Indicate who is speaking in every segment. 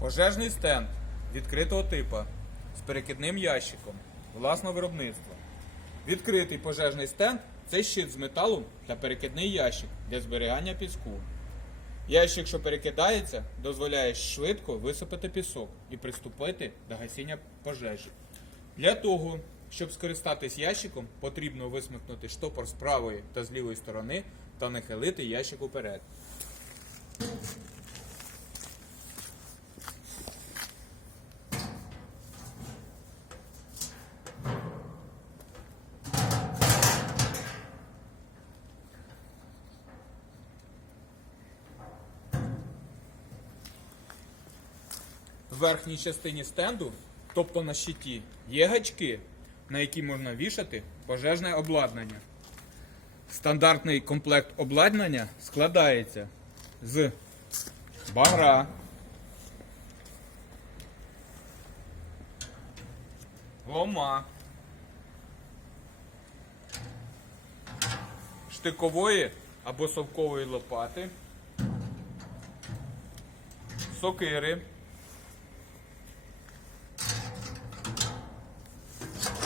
Speaker 1: Пожежний стенд відкритого типу з перекидним ящиком власного виробництва. Відкритий пожежний стенд це щит з металу та перекидний ящик для зберігання піску. Ящик, що перекидається, дозволяє швидко висипати пісок і приступити до гасіння пожежі. Для того, щоб скористатись ящиком, потрібно висмикнути штопор з правої та з лівої сторони та нахилити ящик уперед. В верхній частині стенду, тобто на щиті, є гачки, на які можна вішати пожежне обладнання. Стандартний комплект обладнання складається з багра, лома, штикової або совкової лопати, сокири.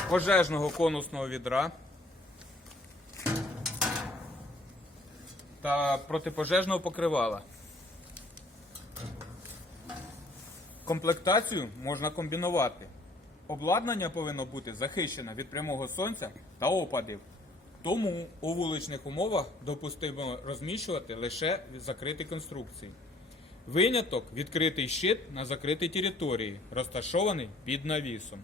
Speaker 1: Пожежного конусного відра та протипожежного покривала. Комплектацію можна комбінувати. Обладнання повинно бути захищене від прямого сонця та опадів. Тому у вуличних умовах допустимо розміщувати лише закриті конструкції. Виняток відкритий щит на закритій території, розташований під навісом.